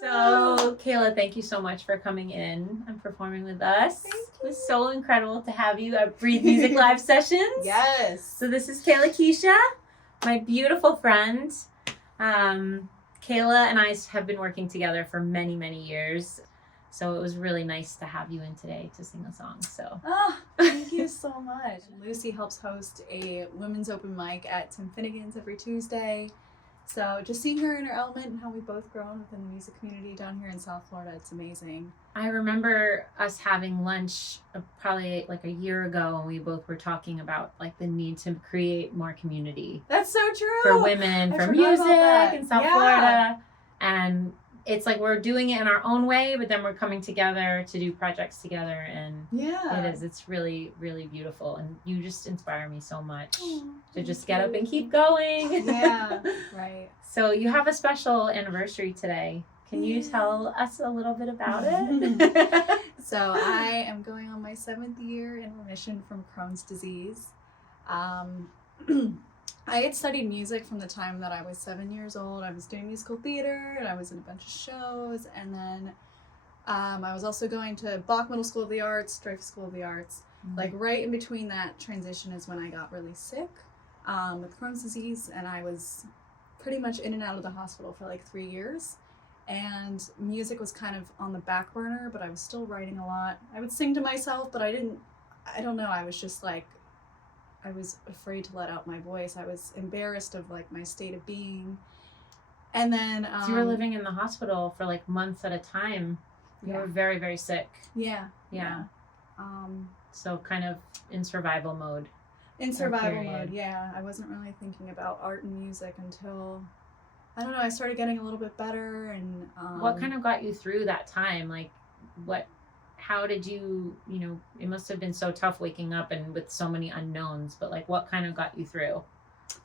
So, Kayla, thank you so much for coming in and performing with us. Thank you. It was so incredible to have you at Breathe Music Live Sessions. Yes. So this is Kayla Kuecha, my beautiful friend. Kayla and I have been working together for many, many years. So it was really nice to have you in today to sing a song. So Thank you so much. Lucie helps host a women's open mic at Tim Finnegan's every Tuesday. So just seeing her in her element and how we've both grown within the music community down here in South Florida, it's amazing. I remember us having lunch probably like a year ago, and we both were talking about like the need to create more community. That's so true. For women, for music in South Florida. And it's like we're doing it in our own way, but then we're coming together to do projects together, and it's really, really beautiful, and you just inspire me so much to just get up and keep going. Yeah, right. So you have a special anniversary today. Can you tell us a little bit about it? So I am going on my 7th year in remission from Crohn's disease. I had studied music from the time that I was 7 years old. I was doing musical theater, and I was in a bunch of shows, and then I was also going to Bach Middle School of the Arts, Dreyfus School of the Arts. Like right in between that transition is when I got really sick with Crohn's disease, and I was pretty much in and out of the hospital for like 3 years. And music was kind of on the back burner, but I was still writing a lot. I would sing to myself, but I don't know, I was just like, I was afraid to let out my voice. I was embarrassed of like my state of being. And then so you were living in the hospital for like months at a time. You were very, very sick. Yeah. So kind of in survival mode. In survival mode, yeah. I wasn't really thinking about art and music until, I don't know, I started getting a little bit better. And what kind of got you through that time? Like how did you, it must have been so tough waking up and with so many unknowns, but like what kind of got you through?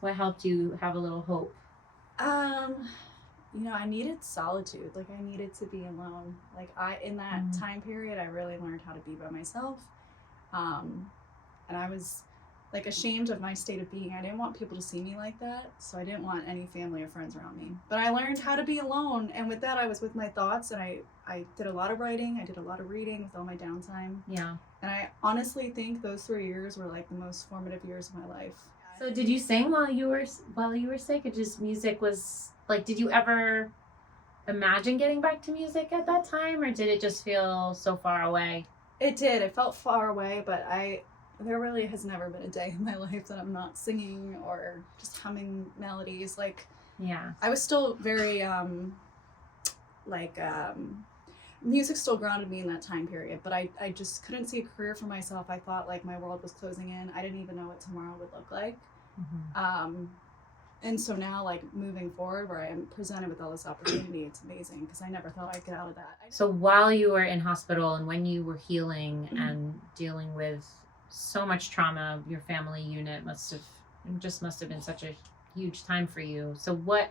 What helped you have a little hope? I needed solitude. Like I needed to be alone. Like in that time period, I really learned how to be by myself. And I was like ashamed of my state of being. I didn't want people to see me like that. So I didn't want any family or friends around me. But I learned how to be alone. And with that, I was with my thoughts, and I did a lot of writing. I did a lot of reading with all my downtime. Yeah. And I honestly think those 3 years were like the most formative years of my life. So did you sing while you were sick? Or just music was like, did you ever imagine getting back to music at that time? Or did it just feel so far away? It did. It felt far away, but there really has never been a day in my life that I'm not singing or just humming melodies. Like, I was still very, music still grounded me in that time period, but I just couldn't see a career for myself. I thought like my world was closing in. I didn't even know what tomorrow would look like. And so now, like, moving forward, where I am presented with all this opportunity, it's amazing because I never thot I'd get out of that. So while you were in hospital and when you were healing and dealing with so much trauma, your family unit must have been such a huge time for you. So what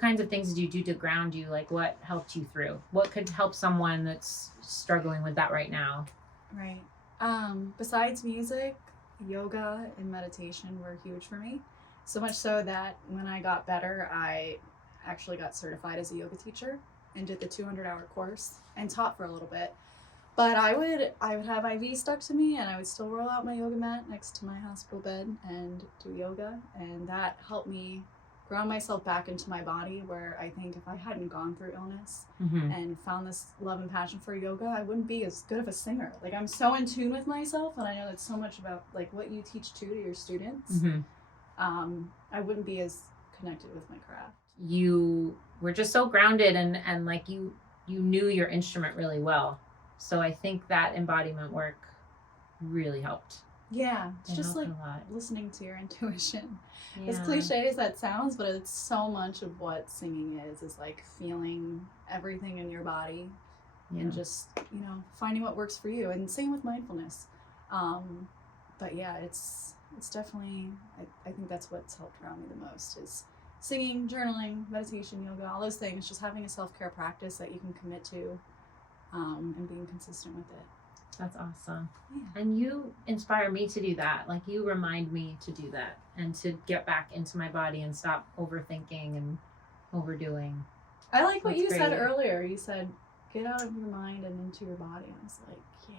kinds of things did you do to ground you? Like, what helped you through? What could help someone that's struggling with that right now? Right. Besides music, yoga and meditation were huge for me. So much so that when I got better, I actually got certified as a yoga teacher and did the 200-hour course and taught for a little bit. But I would have IV stuck to me, and I would still roll out my yoga mat next to my hospital bed and do yoga. And that helped me ground myself back into my body, where I think if I hadn't gone through illness and found this love and passion for yoga, I wouldn't be as good of a singer. Like, I'm so in tune with myself, and I know that's so much about like what you teach to your students. I wouldn't be as connected with my craft. You were just so grounded and like you knew your instrument really well. So I think that embodiment work really helped. Yeah, it's just like listening to your intuition. As cliche as that sounds, but it's so much of what singing is like feeling everything in your body and just, finding what works for you. And same with mindfulness. But yeah, it's definitely, I think that's what's helped ground me the most is singing, journaling, meditation, yoga, all those things, just having a self-care practice that you can commit to and being consistent with it. That's awesome. Yeah. And you inspire me to do that. Like, you remind me to do that and to get back into my body and stop overthinking and overdoing. I like what That's you said great. earlier. You said, get out of your mind and into your body. I was like, yeah,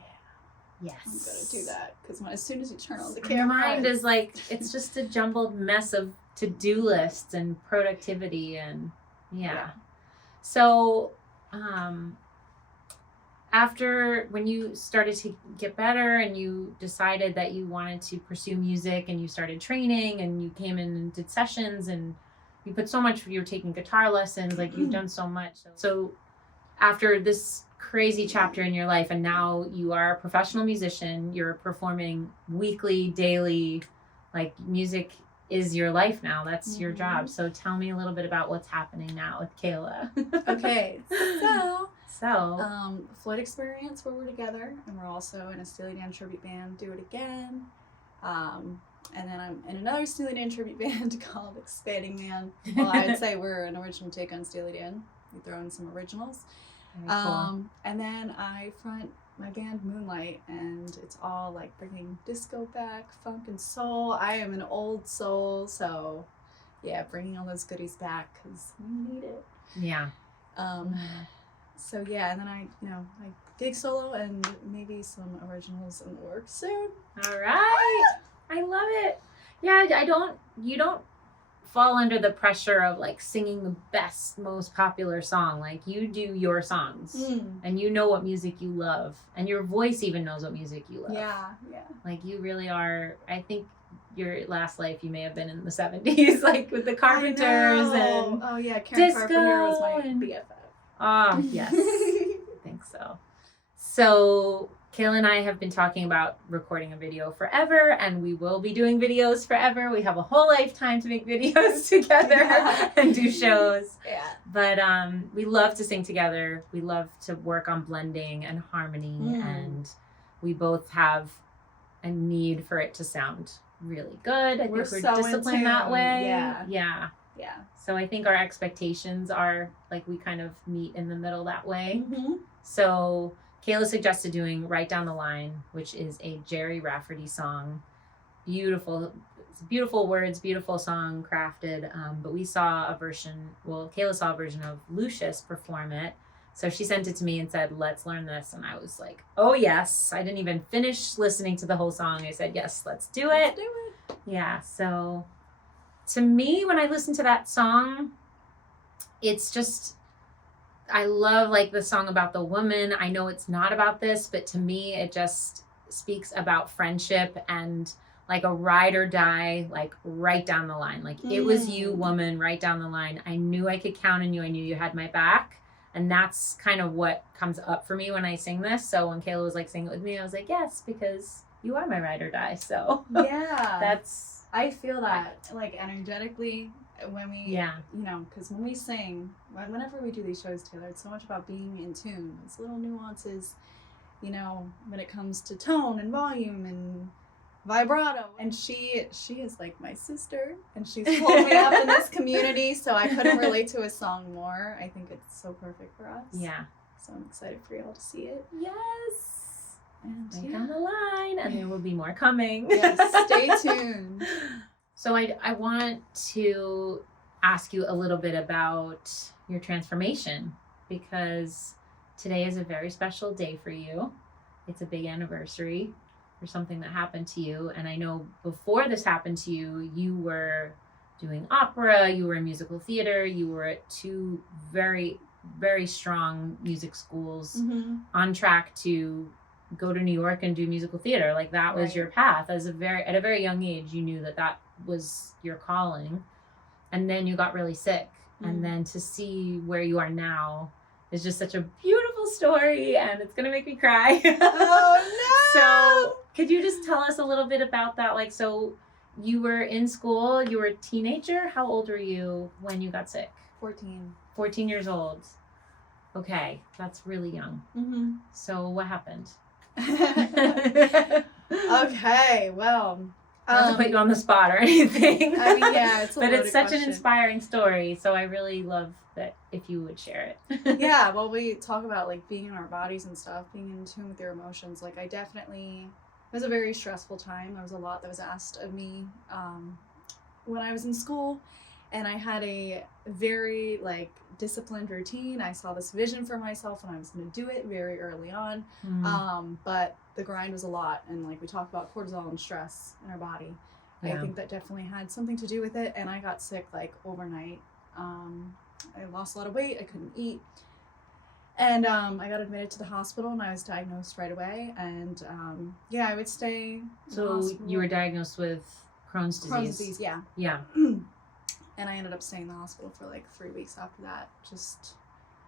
Yes. I'm going to do that. Because as soon as you turn on the Your camera, mind is like, it's just a jumbled mess of to-do lists and productivity and yeah. So, after when you started to get better and you decided that you wanted to pursue music and you started training and you came in and did sessions and you put so much, you were taking guitar lessons, like you've done so much. So after this crazy chapter in your life and now you are a professional musician, you're performing weekly, daily, like music is your life now. That's your job. So tell me a little bit about what's happening now with Kayla. Okay, so Floyd Experience, where we're together, and we're also in a Steely Dan tribute band, Do It Again. And then I'm in another Steely Dan tribute band called Expanding Man. Well, I'd say we're an original take on Steely Dan. We throw in some originals. Very cool. And then I front my band Moonlight, and it's all like bringing disco back, funk and soul. I am an old soul, so yeah, bringing all those goodies back because we need it. Yeah. So yeah, and then I gig solo and maybe some originals in the works soon. All right. I love it. Yeah, you don't fall under the pressure of like singing the best, most popular song. Like you do your songs and you know what music you love and your voice even knows what music you love. Yeah. Like you really are. I think your last life you may have been in the 70s, like with the Carpenters and oh yeah, Karen disco Carpenter was my and BFF. Oh, yes. I think so. So Kayla and I have been talking about recording a video forever, and we will be doing videos forever. We have a whole lifetime to make videos together and do shows. Yeah. But we love to sing together. We love to work on blending and harmony, and we both have a need for it to sound really good. I think we're so disciplined that way. Yeah. So I think our expectations are like we kind of meet in the middle that way. Mm-hmm. So Kayla suggested doing Right Down the Line, which is a Jerry Rafferty song. Beautiful words, beautiful song crafted. But we saw a version, Kayla saw a version of Lucius perform it. So she sent it to me and said, let's learn this. And I was like, oh yes. I didn't even finish listening to the whole song. I said, yes, let's do it. Yeah, so to me, when I listen to that song, it's just, I love like the song about the woman. I know it's not about this, but to me, it just speaks about friendship and like a ride or die, like right down the line. Like it was you, woman, right down the line. I knew I could count on you. I knew you had my back. And that's kind of what comes up for me when I sing this. So when Kayla was like, sing it with me, I was like, yes, because you are my ride or die. So yeah, I feel that like energetically when we, because when we sing, whenever we do these shows together, it's so much about being in tune. It's little nuances, when it comes to tone and volume and vibrato. And she is like my sister, and she's pulled me up in this community, so I couldn't relate to a song more. I think it's so perfect for us. Yeah. So I'm excited for y'all to see it. Yes. And right down the line, and there will be more coming. Yes, stay tuned. So I want to ask you a little bit about your transformation, because today is a very special day for you. It's a big anniversary for something that happened to you. And I know before this happened to you, you were doing opera, you were in musical theater, you were at two very, very strong music schools, on track to go to New York and do musical theater. Like that was your path. At a very young age, you knew that was your calling. And then you got really sick. And then to see where you are now is just such a beautiful story, and it's gonna make me cry. Oh no! So could you just tell us a little bit about that? Like, so you were in school, you were a teenager. How old were you when you got sick? 14 years old. Okay, that's really young. So what happened? Okay, well, not to put you on the spot or anything. I mean, yeah, it's a but it's such question. an inspiring story, so I really love that if you would share it. Yeah, well, we talk about like being in our bodies and stuff, being in tune with your emotions. Like it was a very stressful time. There was a lot that was asked of me when I was in school, And I had a very like disciplined routine. I saw this vision for myself and I was going to do it very early on. But the grind was a lot. And like we talked about cortisol and stress in our body. I think that definitely had something to do with it. And I got sick like overnight. I lost a lot of weight. I couldn't eat. And I got admitted to the hospital and I was diagnosed right away. And I would stay in the So hospital. you were diagnosed with Crohn's disease. Crohn's disease, yeah. Yeah. And I ended up staying in the hospital for like 3 weeks after that, just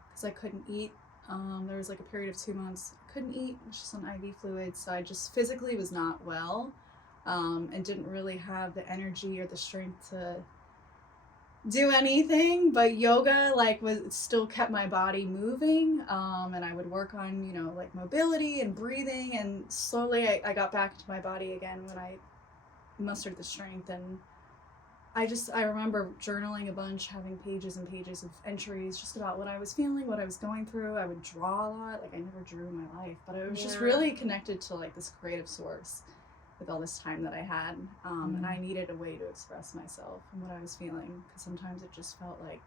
because I couldn't eat. There was like a period of 2 months I couldn't eat, just on IV fluids. So I just physically was not well, and didn't really have the energy or the strength to do anything. But yoga like was still kept my body moving, and I would work on, you know, like mobility and breathing, and slowly I got back into my body again when I mustered the strength. And I remember journaling a bunch, having pages and pages of entries just about what I was feeling, what I was going through. I would draw a lot. Like I never drew in my life, but I was just really connected to like this creative source with all this time that I had. And I needed a way to express myself and what I was feeling, because sometimes it just felt like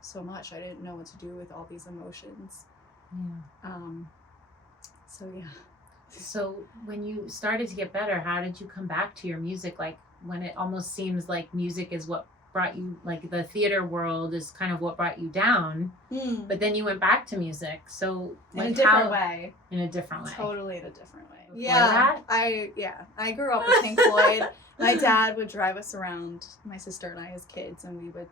so much. I didn't know what to do with all these emotions. So when you started to get better, how did you come back to your music? Like when it almost seems like music is what brought you, like the theater world is kind of what brought you down, but then you went back to music. So like in a different way. In a different way. Totally in a different way. Before I grew up with Pink Floyd. My dad would drive us around, my sister and I as kids, and we would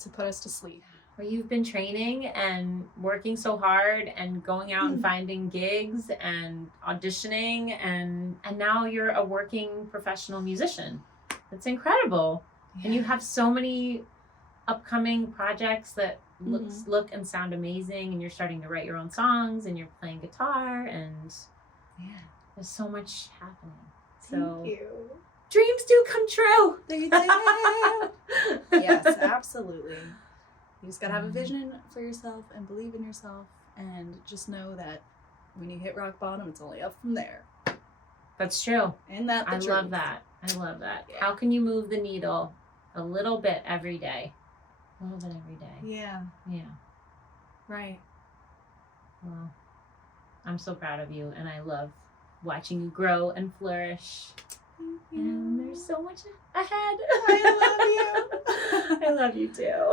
to put us to sleep. Well, you've been training and working so hard and going out and finding gigs and auditioning, and now you're a working professional musician. That's incredible. Yeah. And you have so many upcoming projects that look and sound amazing, and you're starting to write your own songs and you're playing guitar, and there's so much happening. So Thank you. Dreams do come true. They do. Yes, absolutely. You just gotta have a vision for yourself and believe in yourself, and just know that when you hit rock bottom, it's only up from there. That's true. And that the I truth. love that. I love that. Yeah. How can you move the needle a little bit every day? A little bit every day. Yeah. Yeah. Right. Well, I'm so proud of you, and I love watching you grow and flourish. Thank you. And there's so much ahead. I love you. I love you too.